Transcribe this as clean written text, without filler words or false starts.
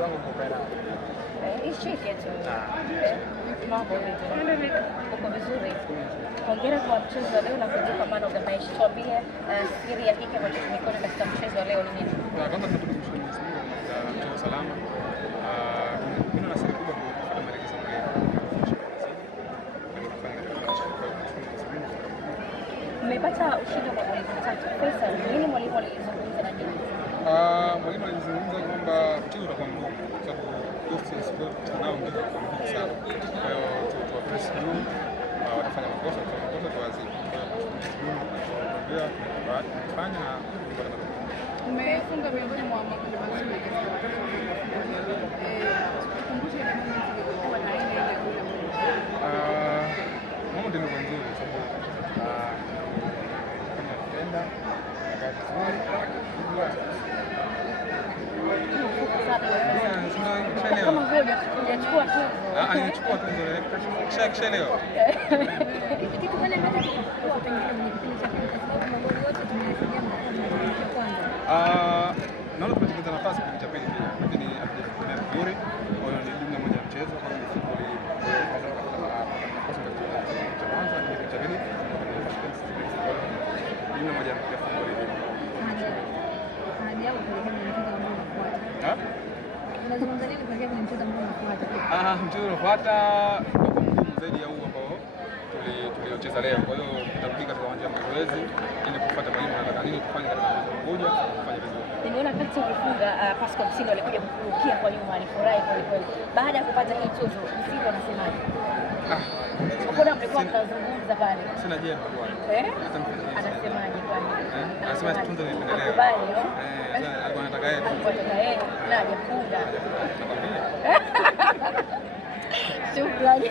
Wangu kwa nao. Ishike tu. Mambo vipi? Uko vizuri? Hongera kwa mchezo wa leo na kujipa man of the match. Tuambie siri ya kike ambacho tumekuona katika mchezo wa leo ni nini? Kwanza tunashukuru Mwenyezi Mungu kwa mchezo salama. Mimi na siri kubwa kufuata maelekezo ya mmepata ushindi wa magoli matatu. Faisal, nini mwalimu alizungumza na nyinyi? Mwalimu alizungumza kwamba mchezo utakuwa mgumu kwa sababu distance tunao ndio kwa ngumu sana. Kwa hiyo tu press juu, watafanya makosa tuwazidi. Ndio tunafanya na umefunga miongoni mwa makundi mazuri tukumbushe ile moment ilikuwa na ile moment ilikuwa nzuri sababu kama tenda kama vile hujachukua tu. Nimechukua tu ndio kishaelewa. Kitu gani ambacho kwa pengine kwenye kipindi cha pili kwa sababu magoli yote tumeyafikia mkono wa kwanza. Naona tumetengeneza nafasi kwenye cha pili pia, lakini hatujatumia vizuri. Kwa hiyo ni jumla moja ya mchezo kwa hiyo football hii. Cha pili jumla moja ya football hii. Hadi hapo kwenye mchezo ambao unafuata. Unazungumza nini kwa kwenye mchezo ambao unafuata? Mchezo unaofuata utakuwa mgumu zaidi ya huu ambao tuliocheza leo. Kwa hiyo tutarudi katika uwanja wa mazoezi ili kufuata mwalimu anataka nini tufanye katika mchezo mmoja kufanya vizuri. Nimeona kati ukifunga Pascal Msindo alikuja kukurukia kwa nyuma, alifurahi kweli kweli. Baada ya kupata hii tuzo, Msindo anasemaje? Mbona mlikuwa mnazungumza pale? Sina jema bwana. Anasemaje kwani? Anasema tunzo ni pendeleo. Kubali, alikuwa anataka yeye. Na hajafunga. Shukrani.